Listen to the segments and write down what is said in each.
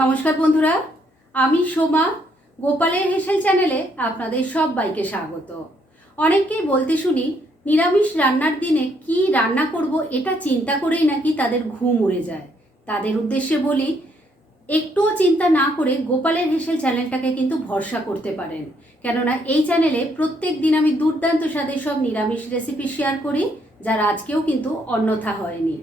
নমস্কার বন্ধুরা, আমি সোমা, গোপালের হেসেল চ্যানেলে আপনাদের সবাইকে স্বাগত। অনেককেই বলতে শুনি, নিরামিষ রান্নার দিনে কি রান্না করব এটা চিন্তা করেই নাকি তাদের ঘুম উড়ে যায়। তাদের উদ্দেশ্যে বলি, একটুও চিন্তা না করে গোপালের হেসেল চ্যানেলটাকে কিন্তু ভরসা করতে পারেন। কেননা এই চ্যানেলে প্রত্যেক দিন আমি দুর্দান্ত স্বাদের সব নিরামিষ রেসিপি শেয়ার করি, যার আজকেও কিন্তু অন্যথা হয়নি।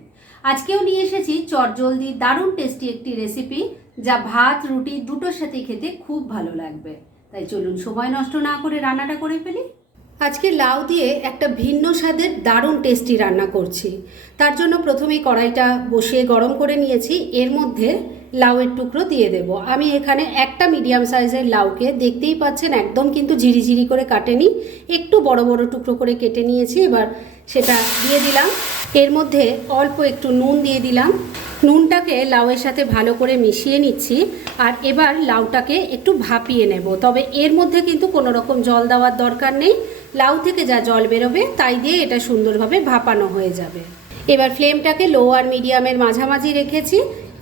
আজকেও নিয়ে এসেছি চটজলদি দারুণ টেস্টি একটি রেসিপি যা ভাত, রুটি দুটোর সাথে খেতে খুব ভালো লাগবে। তাই চলুন সময় নষ্ট না করে রান্নাটা করে ফেলি। আজকে লাউ দিয়ে একটা ভিন্ন স্বাদের দারুণ টেস্টি রান্না করছি। তার জন্য প্রথমেই কড়াইটা বসিয়ে গরম করে নিয়েছি। এর মধ্যে লাউয়ের টুকরো দিয়ে দেব। আমি এখানে একটা মিডিয়াম সাইজের লাউকে দেখতেই পাচ্ছেন, একদম কিন্তু ঝিরিঝিরি করে কাটেনি। একটু বড় বড় টুকরো করে কেটে নিয়েছি, এবার সেটা দিয়ে দিলাম। এর মধ্যে অল্প একটু নুন দিয়ে দিলাম। নুনটাকে লাউয়ের সাথে ভালো করে মিশিয়ে নিচ্ছি, আর এবার লাউটাকে একটু ভাপিয়ে নেব। তবে এর মধ্যে কিন্তু কোনো রকম জল দেওয়ার দরকার নেই। লাউ থেকে যা জল বেরোবে, তাই দিয়ে এটা সুন্দরভাবে ভাপানো হয়ে যাবে। এবার ফ্লেমটাকে লো আর মিডিয়ামের মাঝামাঝি রেখেছি।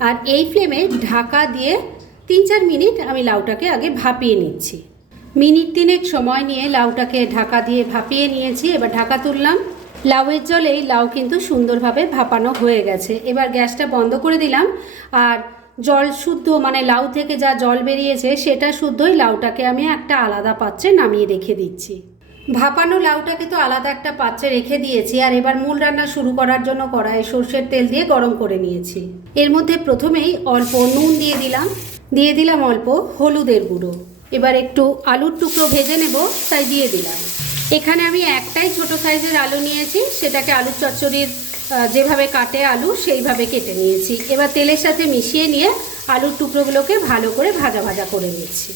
আর এই ফ্লেমে ঢাকা দিয়ে তিন চার মিনিট আমি লাউটাকে আগে ভাপিয়ে নিচ্ছি। মিনিট তিনেক সময় নিয়ে লাউটাকে ঢাকা দিয়ে ভাপিয়ে নিয়েছি, এবার ঢাকা তুললাম। লাউয়ের জলেই লাউ কিন্তু সুন্দরভাবে ভাপানো হয়ে গেছে। এবার গ্যাসটা বন্ধ করে দিলাম আর জল শুদ্ধ মানে লাউ থেকে যা জল বেরিয়েছে সেটা শুদ্ধই লাউটাকে আমি একটা আলাদা পাত্রে নামিয়ে রেখে দিচ্ছি। ভাপানো লাউটাকে তো আলাদা একটা পাত্রে রেখে দিয়েছি আর এবার মূল রান্না শুরু করার জন্য কড়াই সর্ষের তেল দিয়ে গরম করে নিয়েছি। এর মধ্যে প্রথমেই অল্প নুন দিয়ে দিলাম। দিয়ে দিলাম অল্প হলুদের গুঁড়ো। এবার একটু আলুর টুকরো ভেজে নেব, তাই দিয়ে দিলাম। এখানে আমি একটাই ছোট সাইজের আলু নিয়েছি, সেটাকে আলুর চচ্চড়ির যেভাবে কাটে আলু, সেইভাবে কেটে নিয়েছি। এবার তেলের সাথে মিশিয়ে নিয়ে আলুর টুকরোগুলোকে ভালো করে ভাজা ভাজা করে নিচ্ছি।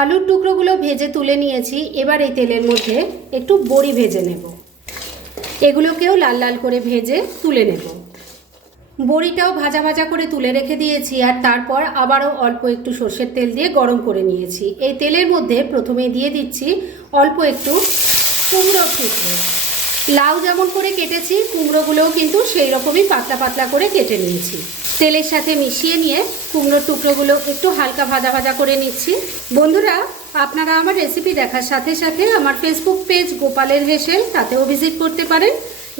আলুর টুকরোগুলো ভেজে তুলে নিয়েছি, এবার এই তেলের মধ্যে একটু বড়ি ভেজে নেব। এগুলোকেও লাল লাল করে ভেজে তুলে নেব। বড়িটাও ভাজা ভাজা করে তুলে রেখে দিয়েছি আর তারপর আবারও অল্প একটু সর্ষের তেল দিয়ে গরম করে নিয়েছি। এই তেলের মধ্যে প্রথমে দিয়ে দিচ্ছি অল্প একটু কুমড়ো টুকরো লাউ যেমন করে কেটেছি, কুমড়োগুলোও কিন্তু সেই রকমই পাতলা পাতলা করে কেটে নিয়েছি। তেলের সাথে মিশিয়ে নিয়ে কুমড়োর টুকরোগুলো একটু হালকা ভাজা ভাজা করে নিচ্ছি। বন্ধুরা, আপনারা আমার রেসিপি দেখার সাথে সাথে আমার ফেসবুক পেজ গোপালের হেসেল, তাতেও ভিজিট করতে পারেন।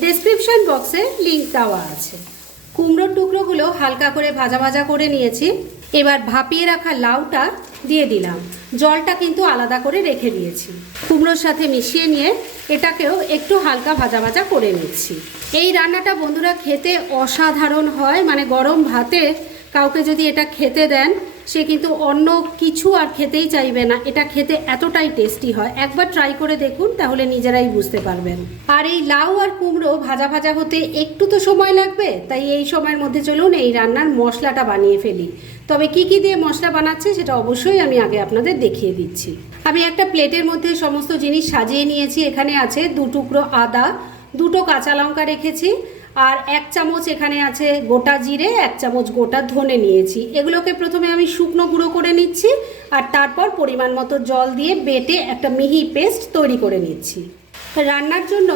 ডেসক্রিপশন বক্সে লিঙ্ক দেওয়া আছে। কুমড়োর টুকরোগুলো হালকা করে ভাজা ভাজা করে নিয়েছি। এবার ভাপিয়ে রাখা লাউটা দিয়ে দিলাম। জলটা কিন্তু আলাদা করে রেখে দিয়েছি। কুমড়োর সাথে মিশিয়ে নিয়ে এটাকেও একটু হালকা ভাজা ভাজা করে নিচ্ছি। এই রান্নাটা বন্ধুরা খেতে অসাধারণ হয় মানে গরম ভাতে কাউকে যদি এটা খেতে দেন সে কিন্তু অন্য কিছু আর খেতেই চাইবে না। এটা খেতে এতটাই টেস্টি হয়। একবার ট্রাই করে দেখুন, তাহলে নিজেরাই বুঝতে পারবেন। আর এই লাউ আর কুমড়ো ভাজা ভাজা হতে একটু তো সময় লাগবে, তাই এই সময়ের মধ্যে চলুন এই রান্নার মশলাটা বানিয়ে ফেলি। তবে কি কি দিয়ে মশলা বানাচ্ছে, সেটা অবশ্যই আমি আগে আপনাদের দেখিয়ে দিচ্ছি। আমি একটা প্লেটের মধ্যে সমস্ত জিনিস সাজিয়ে নিয়েছি। এখানে আছে দু টুকরো আদা, দুটো কাঁচা লঙ্কা রেখেছি আর এক চামচ এখানে আছে গোটা জিরে, এক চামচ গোটা ধনে নিয়েছি। এগুলোকে প্রথমে আমি শুকনো গুঁড়ো করে নিচ্ছি আর তারপর পরিমাণ মতো জল দিয়ে বেটে একটা মিহি পেস্ট তৈরি করে নিচ্ছি। রান্নার জন্য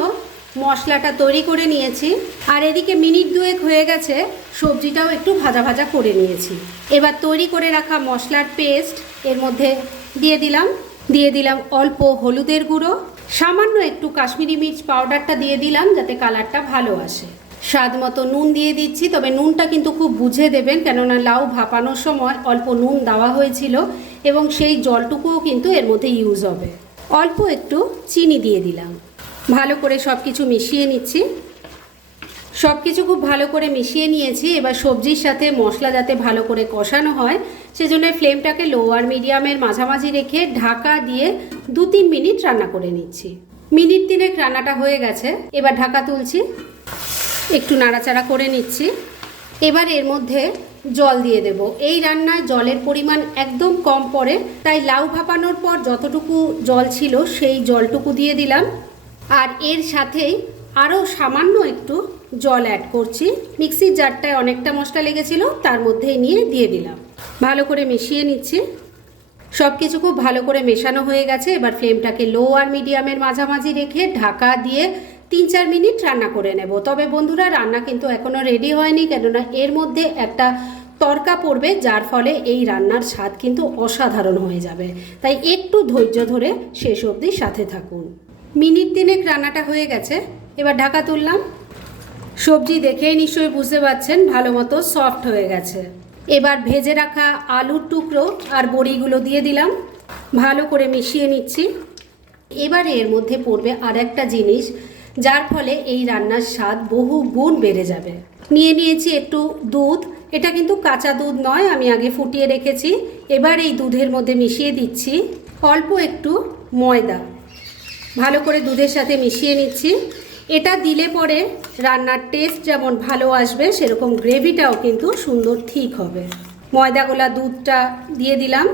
মশলাটা তৈরি করে নিয়েছি আর এদিকে মিনিট দুয়েক হয়ে গেছে, সবজিটাও একটু ভাজা ভাজা করে নিয়েছি। এবার তৈরি করে রাখা মশলার পেস্ট, এর মধ্যে দিয়ে দিলাম দিয়ে দিলাম অল্প হলুদের গুঁড়ো, সামান্য একটু কাশ্মীরি মির্চ পাউডারটা দিয়ে দিলাম যাতে কালারটা ভালো আসে। স্বাদ মতো নুন দিয়ে দিচ্ছি, তবে নুনটা কিন্তু খুব বুঝে দেবেন কেননা লাউ ভাপানোর সময় অল্প নুন দেওয়া হয়েছিল এবং সেই জলটুকুও কিন্তু এর মধ্যে ইউজ হবে। অল্প একটু চিনি দিয়ে দিলাম। ভালো করে সব কিছু মিশিয়ে নিচ্ছি। সব কিছু খুব ভালো করে মিশিয়ে নিয়েছি। এবার সবজির সাথে মশলা যাতে ভালো করে কষানো হয়, সেজন্য ফ্লেমটাকে লো আর মিডিয়ামের মাঝামাঝি রেখে ঢাকা দিয়ে দু তিন মিনিট রান্না করে নিচ্ছি। মিনিট তিনেক রান্নাটা হয়ে গেছে। এবার ঢাকা তুলছি। একটু নাড়াচাড়া করে নিচ্ছি। এবার এর মধ্যে জল দিয়ে দেব। এই রান্নায় জলের পরিমাণ একদম কম পড়ে, তাই লাউ ভাপানোর পর যতটুকু জল ছিল সেই জলটুকু দিয়ে দিলাম। আর এর সাথেই আরও সামান্য একটু জল অ্যাড করছি। মিক্সির জারটায় অনেকটা মশলা লেগেছিল, তার মধ্যেই নিয়ে দিয়ে দিলাম। ভালো করে মিশিয়ে নিচ্ছি। সব কিছু খুব ভালো করে মেশানো হয়ে গেছে। এবার ফ্লেমটাকে লো আর মিডিয়ামের মাঝামাঝি রেখে ঢাকা দিয়ে তিন চার মিনিট রান্না করে নেব। তবে বন্ধুরা, রান্না কিন্তু এখনও রেডি হয়নি, কেননা এর মধ্যে একটা তরকা পড়বে, যার ফলে এই রান্নার স্বাদ কিন্তু অসাধারণ হয়ে যাবে। তাই একটু ধৈর্য ধরে শেষ অবধি সাথে থাকুন। মিনিট তিনেক রান্নাটা হয়ে গেছে, এবার ঢাকা তুললাম। সবজি দেখেই নিশ্চয়ই বুঝতে পারছেন, ভালো মতো সফট হয়ে গেছে। এবার ভেজে রাখা আলুর টুকরো আর বড়িগুলো দিয়ে দিলাম। ভালো করে মিশিয়ে নিচ্ছি। এবারে এর মধ্যে পড়বে আর একটা জিনিস যার ফলে এই রান্নার স্বাদ বহু গুণ বেড়ে যাবে। নিয়ে নিয়েছি একটু দুধ। এটা কিন্তু কাঁচা দুধ নয়, আমি আগে ফুটিয়ে রেখেছি। এবার এই দুধের মধ্যে মিশিয়ে দিচ্ছি অল্প একটু ময়দা। ভালো করে দুধের সাথে মিশিয়ে নিচ্ছি। এটা দিলে পরে রান্নার টেস্ট যেমন ভালো আসবে, সেরকম গ্রেভিটাও কিন্তু সুন্দর ঠিক হবে। ময়দা গোলা দুধটা দিয়ে দিলাম।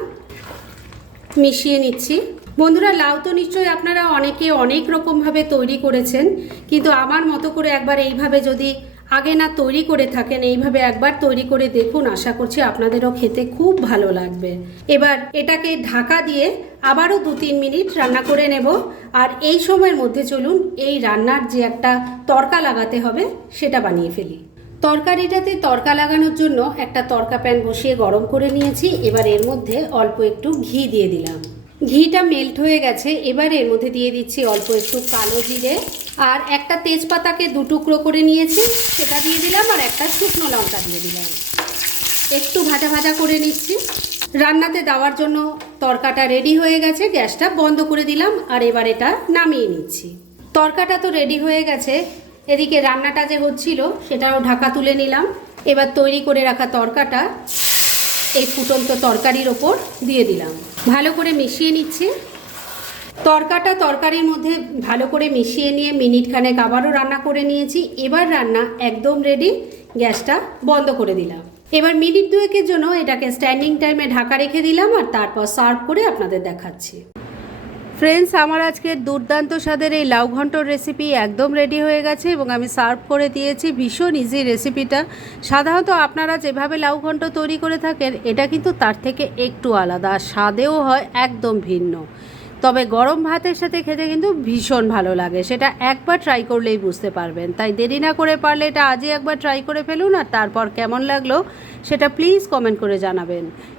মিশিয়ে নিচ্ছি। বন্ধুরা, লাউ তো নিশ্চয়ই আপনারা অনেকে অনেক রকমভাবে তৈরি করেছেন, কিন্তু আমার মতো করে একবার এইভাবে যদি আগে না তৈরি করে থাকেন, এইভাবে একবার তৈরি করে দেখুন, আশা করছি আপনাদেরও খেতে খুব ভালো লাগবে। এবার এটাকে ঢাকা দিয়ে আবারও দু তিন মিনিট রান্না করে নেব। আর এই সময়ের মধ্যে চলুন, এই রান্নার যে একটা তরকা লাগাতে হবে, সেটা বানিয়ে ফেলি। তরকারিটাতে তরকা লাগানোর জন্য একটা তরকা প্যান বসিয়ে গরম করে নিয়েছি। এবার এর মধ্যে অল্প একটু ঘি দিয়ে দিলাম। ঘিটা মেল্ট হয়ে গেছে। এবার এর মধ্যে দিয়ে দিচ্ছি অল্প একটু কালো জিরে। আর একটা তেজপাতাকে দু টুকরো করে নিয়েছি। সেটা দিয়ে দিলাম আর একটা শুকনো লঙ্কা দিয়ে দিলাম। একটু ভাজা ভাজা করে নিচ্ছি। রান্নাতে দেওয়ার জন্য তরকাটা রেডি হয়ে গেছে। গ্যাসটা বন্ধ করে দিলাম আর এবার এটা নামিয়ে নিচ্ছি। তরকাটা তো রেডি হয়ে গেছে। এদিকে রান্নাটা যে হচ্ছিল, সেটাও ঢাকা তুলে নিলাম। এবার তৈরি করে রাখা তরকাটা এই ফুটন্ত তরকারির ওপর দিয়ে দিলাম। ভালো করে মিশিয়ে নিচ্ছি। তরকাটা তরকারির মধ্যে ভালো করে মিশিয়ে নিয়ে মিনিট খানেক আবারও রান্না করে নিয়েছি। এবার রান্না একদম রেডি গ্যাসটা বন্ধ করে দিলাম। এবার মিনিট দুয়েকের জন্য এটাকে স্ট্যান্ডিং টাইমে ঢাকা রেখে দিলাম আর তারপর সার্ভ করে আপনাদের দেখাচ্ছি। ফ্রেন্ডস আমার আজকের দুর্দান্ত স্বাদের এই লাউ ঘন্টর রেসিপি একদম রেডি হয়ে গেছে এবং আমি সার্ভ করে দিয়েছি ভীষণ ইজি রেসিপিটা সাধারণত আপনারা যেভাবে লাউ ঘন্ট তৈরি করে থাকেন, এটা কিন্তু তার থেকে একটু আলাদা। স্বাদেও হয় একদম ভিন্ন। তবে গরম ভাতের সাথে খেতে কিন্তু ভীষণ ভালো লাগে। সেটা একবার ট্রাই করলেই বুঝতে পারবেন। তাই দেরি না করে পারলে এটা আজই একবার ট্রাই করে ফেলুন আর তারপর কেমন লাগল সেটা প্লিজ কমেন্ট করে জানাবেন।